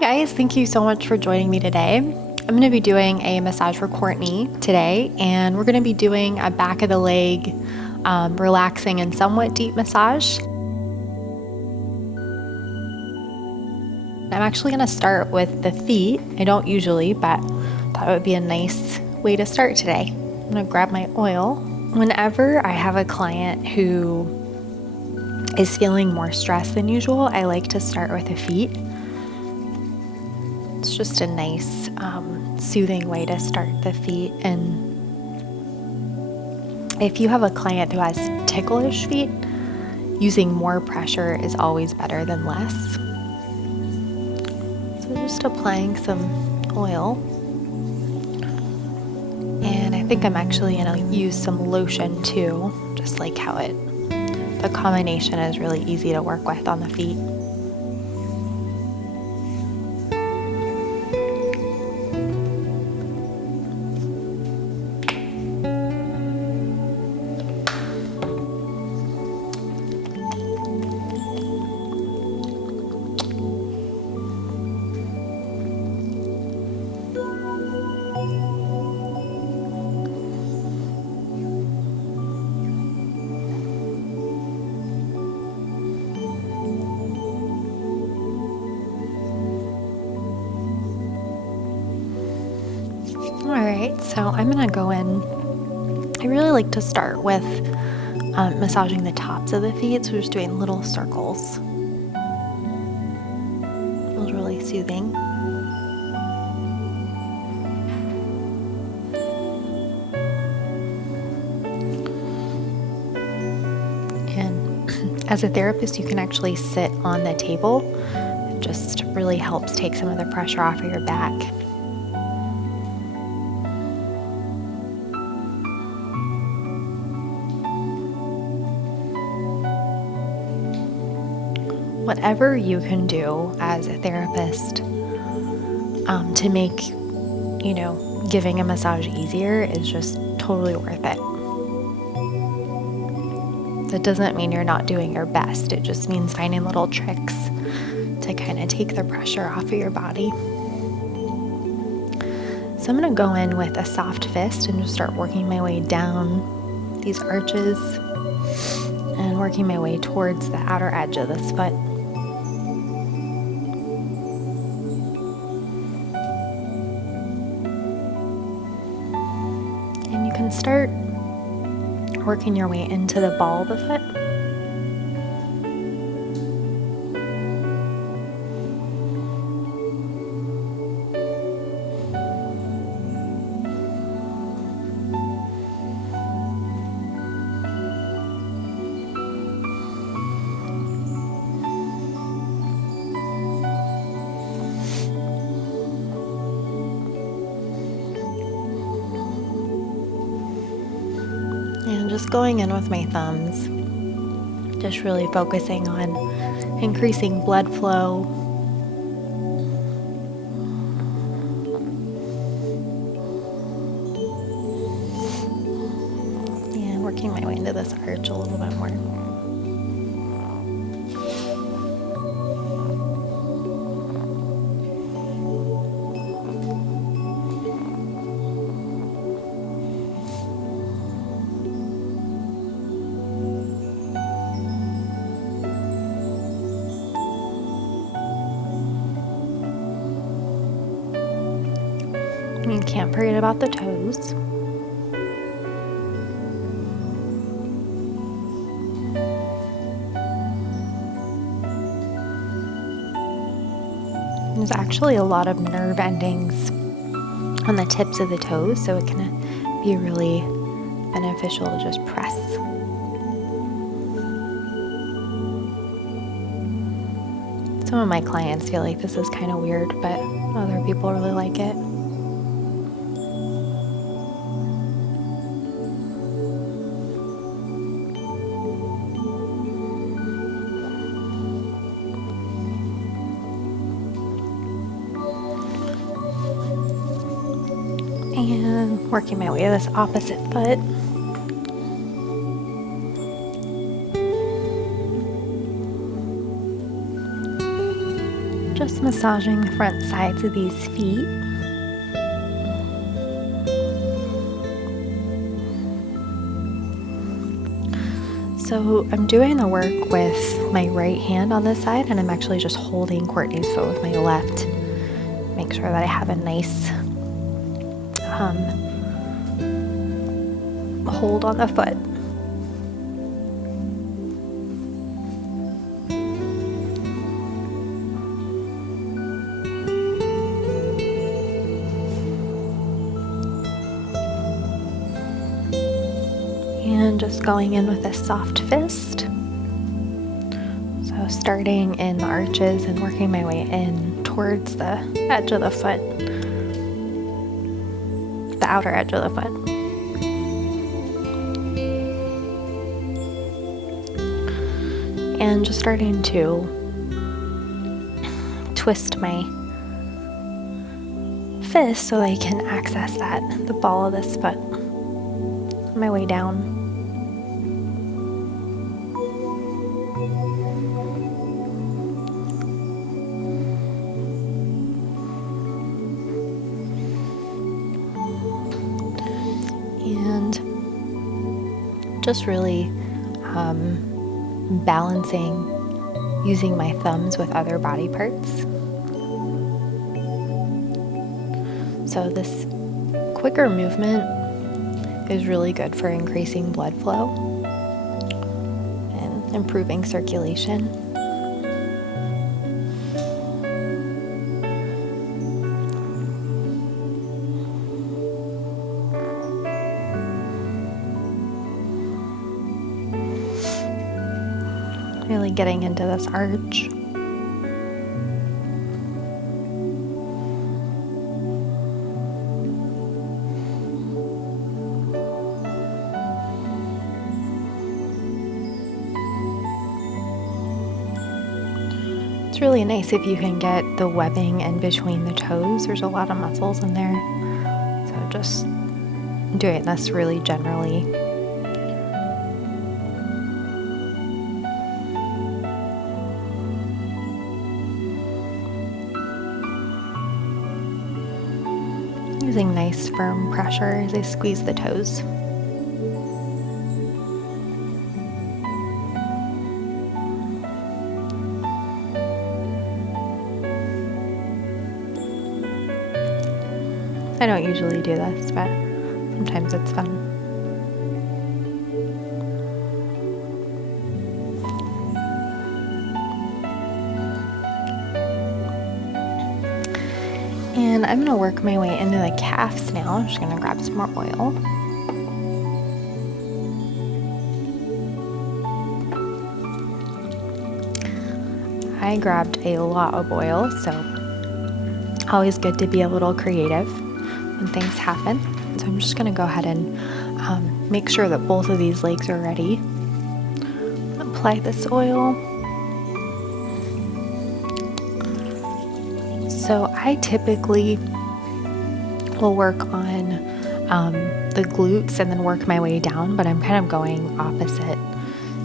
guys, thank you so much for joining me today. I'm going to be doing a massage for Courtney today, and we're going to be doing a back of the leg, relaxing and somewhat deep massage. I'm actually going to start with the feet. I don't usually, but thought it would be a nice way to start today. I'm going to grab my oil. Whenever I have a client who is feeling more stressed than usual, I like to start with the feet. It's just a nice, soothing way to start the feet. And if you have a client who has ticklish feet, using more pressure is always better than less. So just applying some oil. And I think I'm actually going to use some lotion too, just like how the combination is really easy to work with on the feet. Alright, so I'm going to go in. I really like to start with massaging the tops of the feet, so just doing little circles. Feels really soothing. And as a therapist, you can actually sit on the table. It just really helps take some of the pressure off of your back. Whatever you can do as a therapist to make, giving a massage easier is just totally worth it. That doesn't mean you're not doing your best. It just means finding little tricks to kind of take the pressure off of your body. So I'm going to go in with a soft fist and just start working my way down these arches and working my way towards the outer edge of this foot. And start working your way into the ball of the foot. And just going in with my thumbs, just really focusing on increasing blood flow. And working my way into this arch a little bit more. You can't forget about the toes. There's actually a lot of nerve endings on the tips of the toes, so it can be really beneficial to just press. Some of my clients feel like this is kind of weird, but other people really like it. And working my way to this opposite foot. just Just massaging the front sides of these feet. So I'm doing the work with my right hand on this side, and I'm actually just holding Courtney's foot with my left. Make sure that I have a nice hold on the foot. And just going in with a soft fist. So starting in the arches and working my way in towards the edge of the foot, the outer edge of the foot. And just starting to twist my fist so I can access the ball of this foot on my way down. And just really balancing using my thumbs with other body parts. So this quicker movement is really good for increasing blood flow and improving circulation. Really getting into this arch. It's really nice if you can get the webbing in between the toes. There's a lot of muscles in there. So just doing this really generally. Using nice firm pressure as I squeeze the toes. I don't usually do this, but sometimes it's fun. And I'm going to work my way into the calves now. I'm just going to grab some more oil. I grabbed a lot of oil, so always good to be a little creative when things happen. So I'm just going to go ahead and make sure that both of these legs are ready. Apply this oil. So I typically will work on the glutes and then work my way down, but I'm kind of going opposite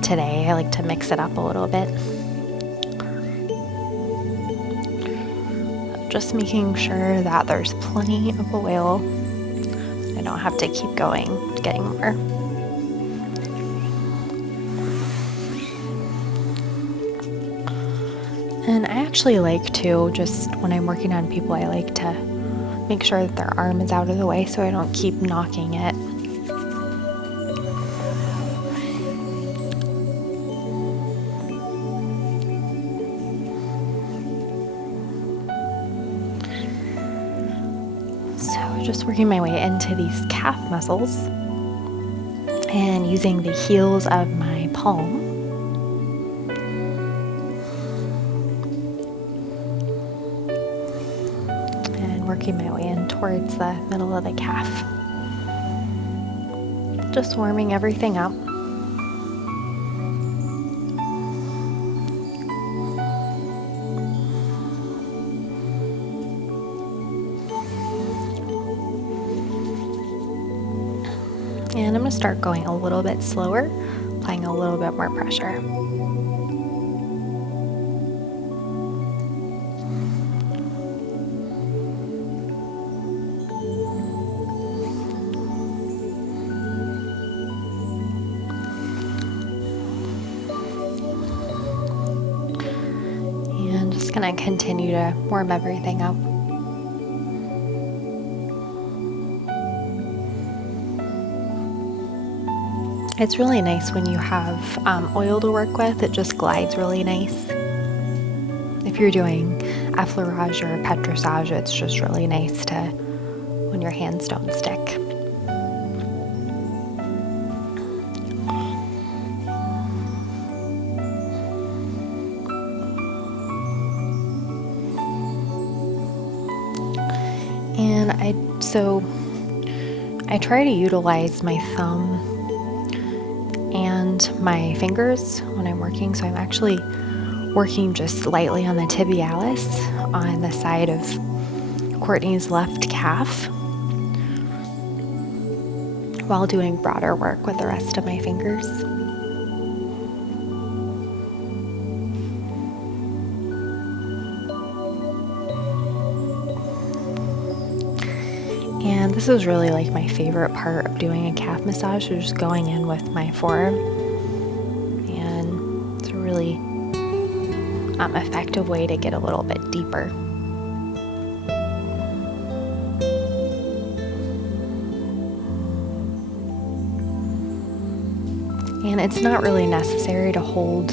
today. I like to mix it up a little bit. Just making sure that there's plenty of oil. I don't have to keep going, getting more. And I actually like to, just when I'm working on people, I like to make sure that their arm is out of the way so I don't keep knocking it. So just working my way into these calf muscles and using the heels of my palm. Working my way in towards the middle of the calf. Just warming everything up. And I'm going to start going a little bit slower, applying a little bit more pressure. gonna continue to warm everything up. It's really nice when you have oil to work with. It just glides really nice. If you're doing effleurage or petrissage, it's just really nice to when your hands don't stick. And I try to utilize my thumb and my fingers when I'm working. So I'm actually working just lightly on the tibialis on the side of Courtney's left calf while doing broader work with the rest of my fingers. And this is really like my favorite part of doing a calf massage, so just going in with my forearm. And it's a really effective way to get a little bit deeper. And it's not really necessary to hold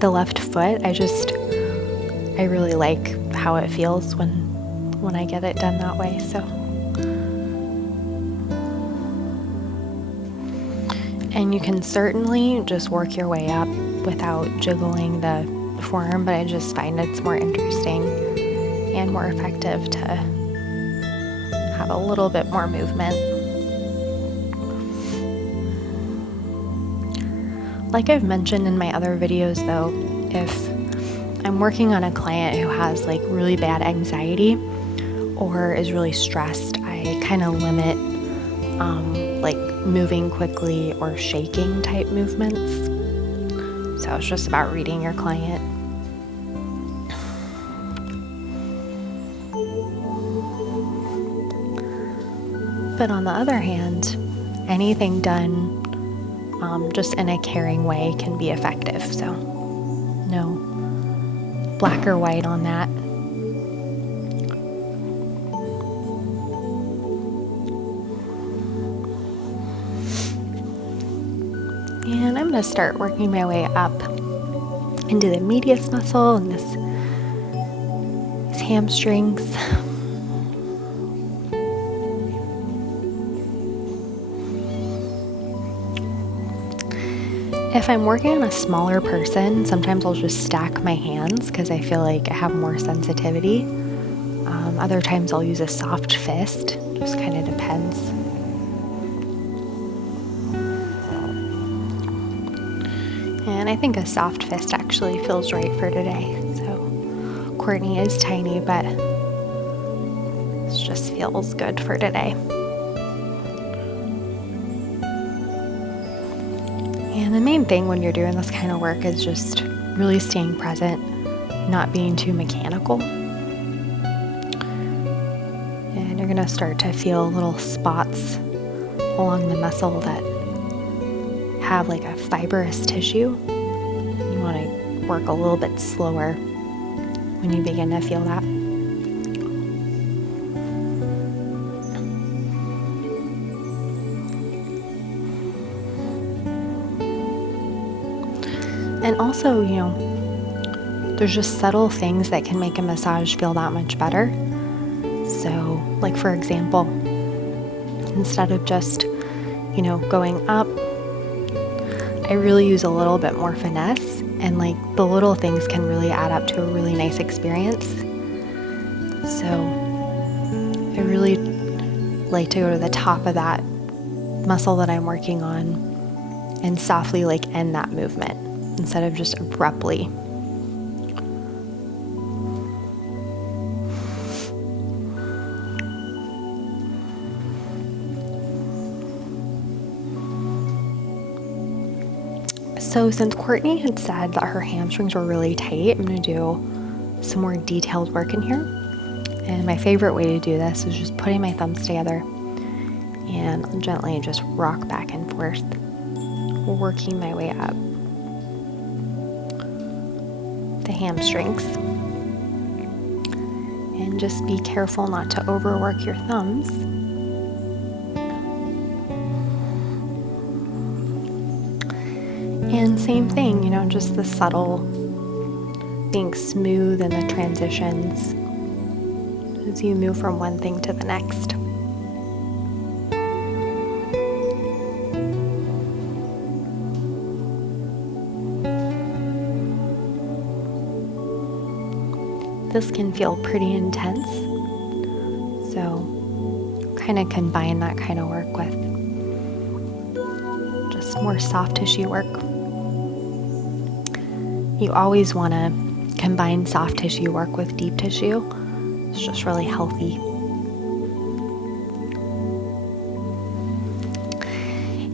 the left foot. I really like how it feels when I get it done that way. So. And you can certainly just work your way up without jiggling the forearm, but I just find it's more interesting and more effective to have a little bit more movement. Like I've mentioned in my other videos though, if I'm working on a client who has like really bad anxiety or is really stressed, I kind of limit like moving quickly or shaking type movements. So it's just about reading your client. But on the other hand, anything done just in a caring way can be effective. So no black or white on that. And I'm going to start working my way up into the medius muscle and these hamstrings. If I'm working on a smaller person, sometimes I'll just stack my hands because I feel like I have more sensitivity. Other times I'll use a soft fist, just kind of depends. And I think a soft fist actually feels right for today. So Courtney is tiny, but this just feels good for today. And the main thing when you're doing this kind of work is just really staying present, not being too mechanical. And you're going to start to feel little spots along the muscle that have like a fibrous tissue. You want to work a little bit slower when you begin to feel that. And also, there's just subtle things that can make a massage feel that much better. So, like for example, instead of just, going up, I really use a little bit more finesse, and like the little things can really add up to a really nice experience. So I really like to go to the top of that muscle that I'm working on and softly end that movement instead of just abruptly. So since Courtney had said that her hamstrings were really tight, I'm going to do some more detailed work in here. And my favorite way to do this is just putting my thumbs together and gently just rock back and forth, working my way up the hamstrings. And just be careful not to overwork your thumbs. And same thing, just the subtle, being smooth in the transitions as you move from one thing to the next. This can feel pretty intense, so kind of combine that kind of work with just more soft tissue work. You always want to combine soft tissue work with deep tissue. It's just really healthy.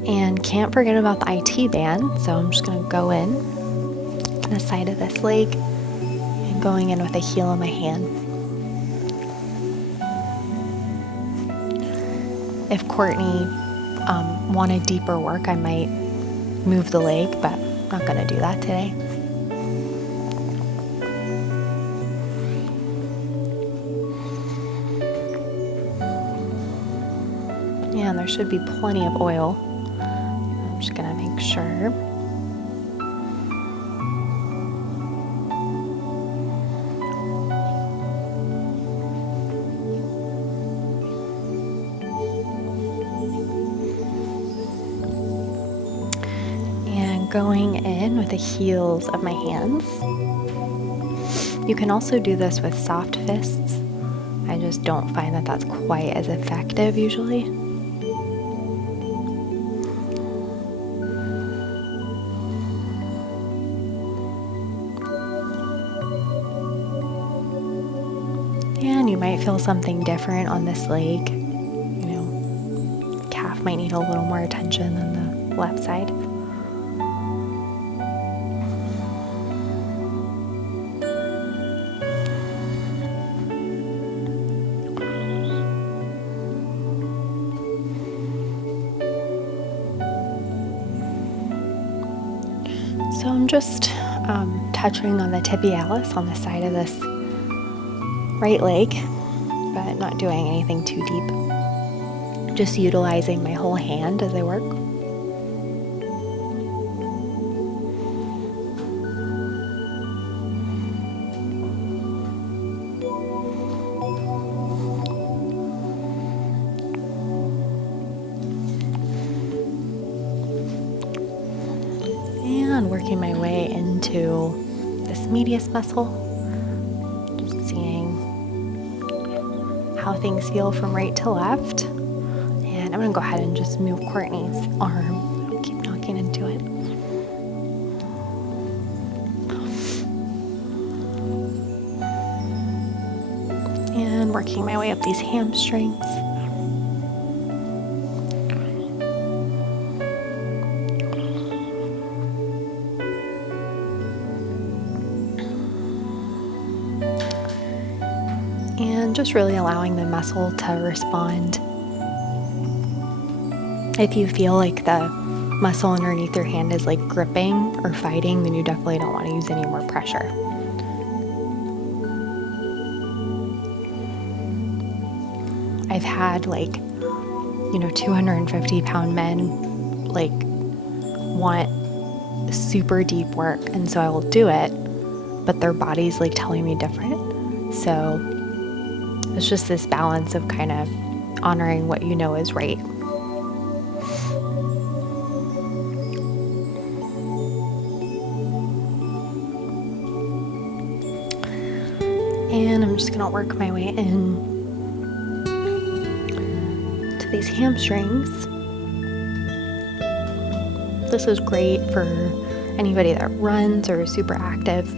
And can't forget about the IT band, so I'm just going to go in the side of this leg and going in with the heel of my hand. If Courtney wanted deeper work, I might move the leg, but I'm not going to do that today. And there should be plenty of oil. I'm just going to make sure. And going in with the heels of my hands. You can also do this with soft fists. I just don't find that that's quite as effective usually. And you might feel something different on this leg. The calf might need a little more attention than the left side. So I'm just touching on the tibialis on the side of this right leg, but not doing anything too deep. Just utilizing my whole hand as I work. And working my way into this medius muscle. Just seeing how things feel from right to left. And I'm going to go ahead and just move Courtney's arm. I'll keep knocking into it. And working my way up these hamstrings. And just really allowing the muscle to respond. If you feel like the muscle underneath your hand is like gripping or fighting, then you definitely don't want to use any more pressure. I've had 250-pound men want super deep work, and so I will do it, but their body's telling me different. So it's just this balance of kind of honoring what you know is right. And I'm just gonna work my way in to these hamstrings. This is great for anybody that runs or is super active.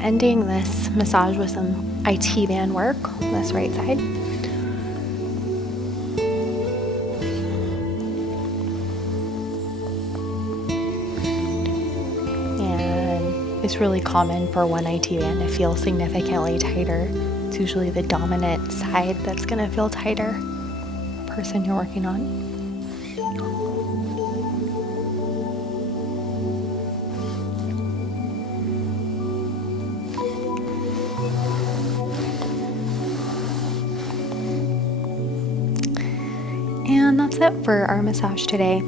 ending this massage with some IT band work on this right side. And it's really common for one IT band to feel significantly tighter. It's usually the dominant side that's going to feel tighter, the person you're working on. And that's it for our massage today.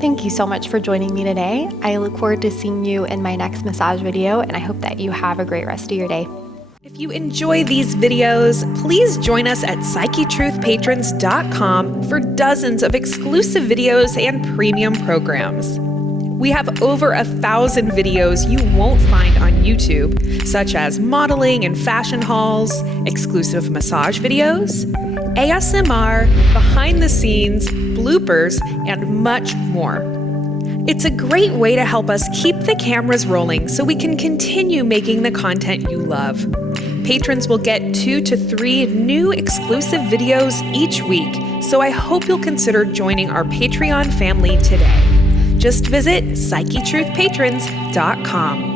Thank you so much for joining me today. I look forward to seeing you in my next massage video, and I hope that you have a great rest of your day. If you enjoy these videos, please join us at PsycheTruthPatrons.com for dozens of exclusive videos and premium programs. We have over 1,000 videos you won't find on YouTube, such as modeling and fashion hauls, exclusive massage videos, ASMR, behind the scenes, bloopers, and much more. It's a great way to help us keep the cameras rolling so we can continue making the content you love. Patrons will get 2 to 3 new exclusive videos each week, so I hope you'll consider joining our Patreon family today. Just visit PsycheTruthPatrons.com.